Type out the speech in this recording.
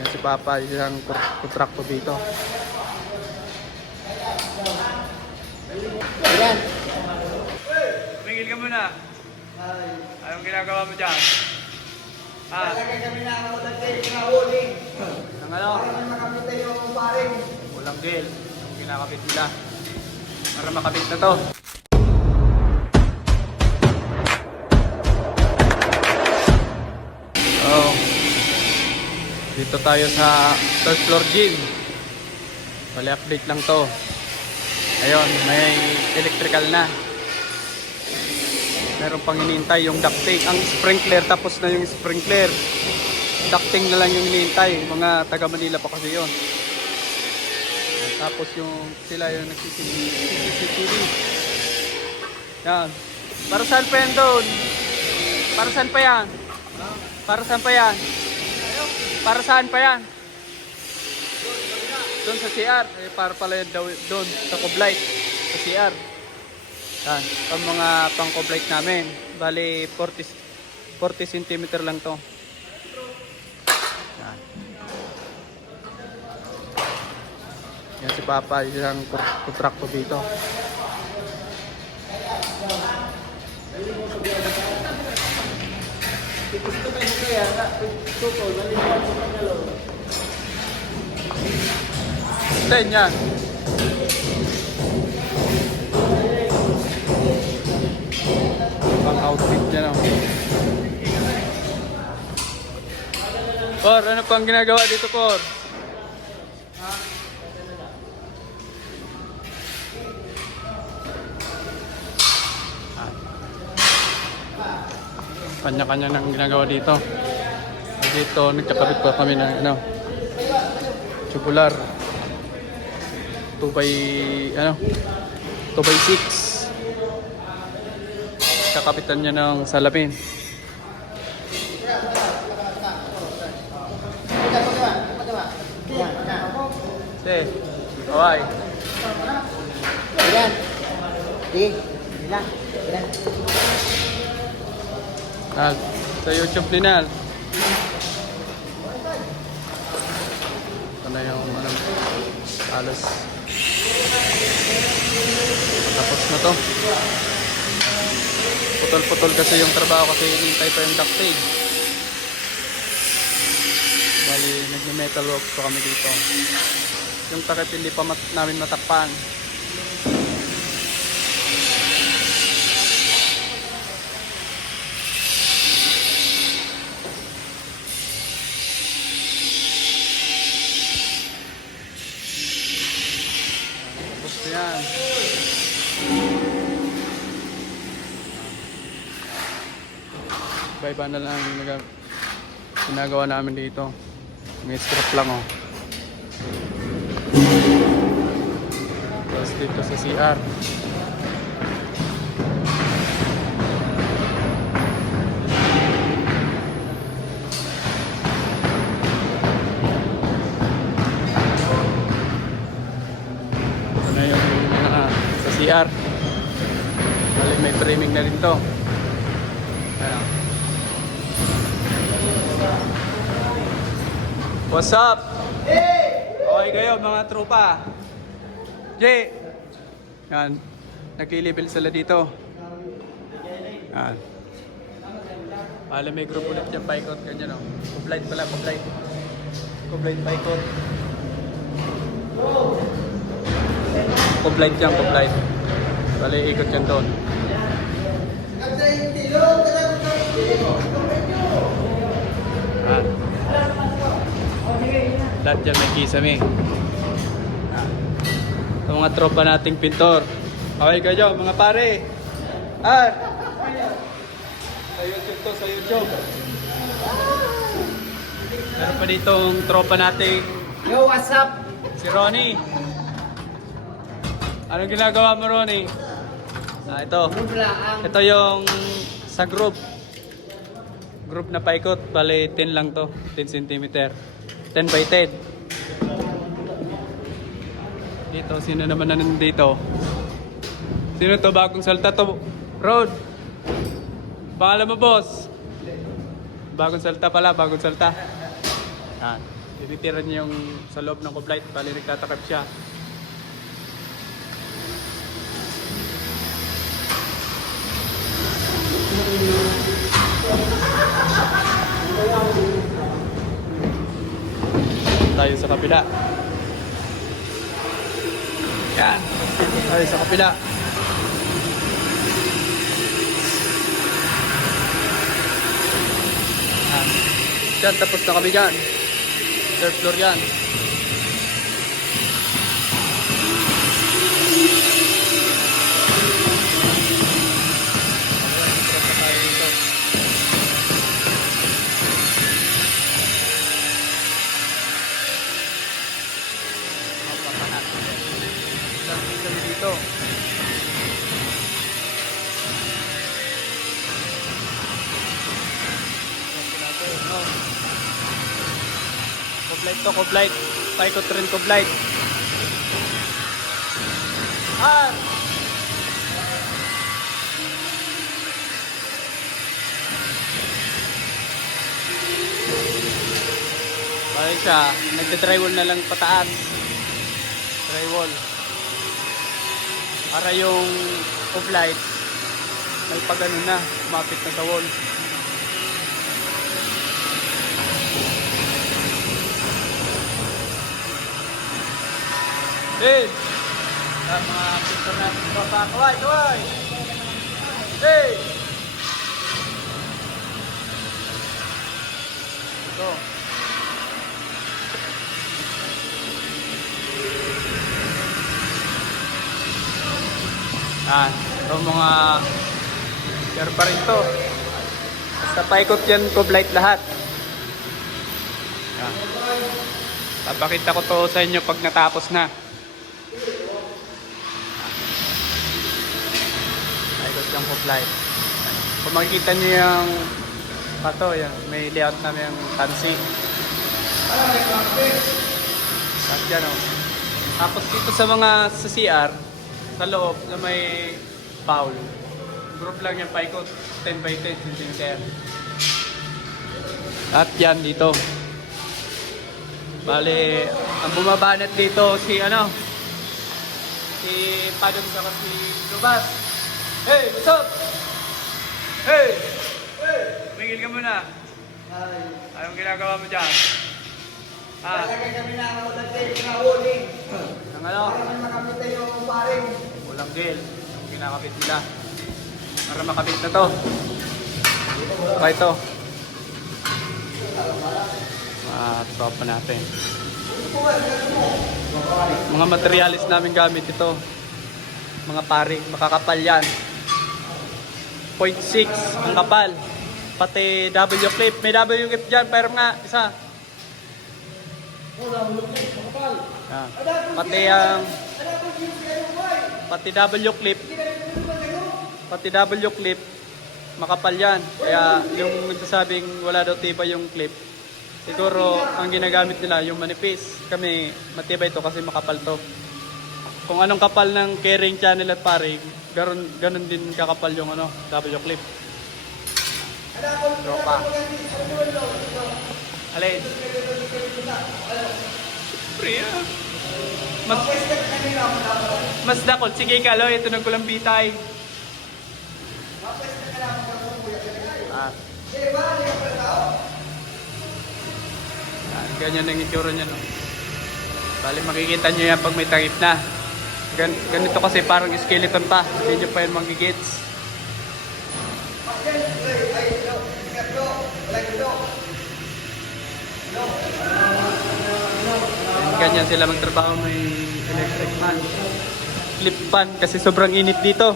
Yan si Papa, isang kontrakto dito. Ayan. Tumigil ka muna. Anong ginagawa mo dyan? Talaga kami na ako nagtay-kinahuli. Ang ano? Para man makapitay yung paring. Walang gel. Ang kinakabit nila. Para makabit na to. So, dito tayo sa third floor gym. Bali update lang to. Ayun, may electrical na. Meron pang hinihintay yung ducting. Ang sprinkler, tapos na yung sprinkler. Ducting na lang yung hinihintay. Mga taga Manila pa kasi yun. Tapos yung sila yung nagsisimili. Yan. Para saan pa yan doon? Para saan pa yan? Para saan pa yan? Para saan pa yan? Doon sa CR. Eh, para pala yan doon sa Coblight. Sa CR. Yan. Ang mga pang Coblight namin. Bali 40 cm lang to. Yan. Yan si Papa, isang kontrakto dito. Gusto kayo kaya na tuko, naliliwan ko ng galaw. Ten yan. Pang outfit niya no. Por, ano pang ginagawa dito, Por? Kanya-kanya nang ginagawa dito. Dito nagkakabit pa kami ng ano, tubular 2x6. Kakapitan niya ng salamin. Okay. Alright. Ayan. Di. Ilan. Ilan. Sa YouTube ni Nal. Ito na yung ano, halos tapos na to. Putol-putol kasi yung trabaho kasi hinintay pa yung ducting. Bali, nag-metal work pa kami dito. Yung takip hindi pa namin matakpan. Yan. Iba-iba na lang ginagawa namin dito. May strap lang oh. Tapos dito sa CR. Sa CR. Bali may framing na rin to. Ayan. What's up? Okay kayo mga tropa. Jay. Yan. Nagli-level sila dito. Yan. Bali may group ulit dyan, paikot ganyan o. Coblight pala, Coblight. Coblight paikot. Coblight yan, Coblight. Bali, ikot yan doon. Lahat dyan may kisame. Ito mga tropa nating pintor. Okay kayo, mga pare. Sa YouTube to, sa YouTube. Meron pa ditong tropa nating Yo, what's up? si Ronnie. Anong ginagawa mo, Ronnie? Ito. Ito yung sa group. Group na paikot. Bale, 10 lang to. 10 cm. 10 by 10. Dito, sino naman na nandito? Sino to? Bagong salta to. Road. Pangalan mo, boss? Bagong salta pala. Bagong salta. Yan. Tinitira niya yung sa loob ng kublight. Bali nagtatakip siya. Tayo sa kabila. Yan. Tayo sa kabila. Yan. Yan, tapos na kami dyan. Third floor yan. Dito. Kublight to, kublight. Paikot rin kublight. Ah! Balik siya. Nagde-drywall na lang pataas. Drywall. Para yung kublight may pagano na, kumapit na sa wall. Hey! Sa mga pintor natin ito pa, kaway, kaway! Hey! Ito. Ito mga share pa rin to. Basta paikot yan, kublight lahat. Yan. Papakita ko to sa inyo pag natapos na. Paikot yung kublight. Kung makikita nyo yung pato, yan, may layout namin yung tansi. Tapos yan o. Tapos dito sa mga sa CR, sa loob na may foul. Group lang yung paikot, 10 by 10 cm. At yan dito. Bale, ang bumabanat dito si si Padong saka si Lubas. Hey, what's up? Hey! Hey! Tumigil ka muna. Anong ginagawa mo dyan? Talaga kami na ako dati, pinahuli. Ang ano? Para naman makapita yung paring. Walang gel. Kinakabit nila. Para makabit na to. Okay ito. Top pa natin. Mga materialis namin gamit ito. Mga paring. Makakapal yan. 0.6 ang kapal. Pati W-clip. May W-clip dyan. Pero nga, isa. Yan. Pati W-clip makapal yan. Kaya yung nagsasabing wala daw tibay yung clip, siguro ang ginagamit nila yung manipis. Kami matibay to kasi makapal to. Kung anong kapal ng carrying channel at paring, ganun din kakapal yung W-clip. Tropa. Alin? Pre, mas dakot. Sige kaloy, ito nagkulang bitay. Ganyan ang itsura niya, no? Bali makikita nyo yan pag may takip na. Ganito kasi parang skeleton pa. Hindi nyo pa yun magigits. Ganyan sila magtrabaho, may electric fan. Clip fan kasi sobrang init dito.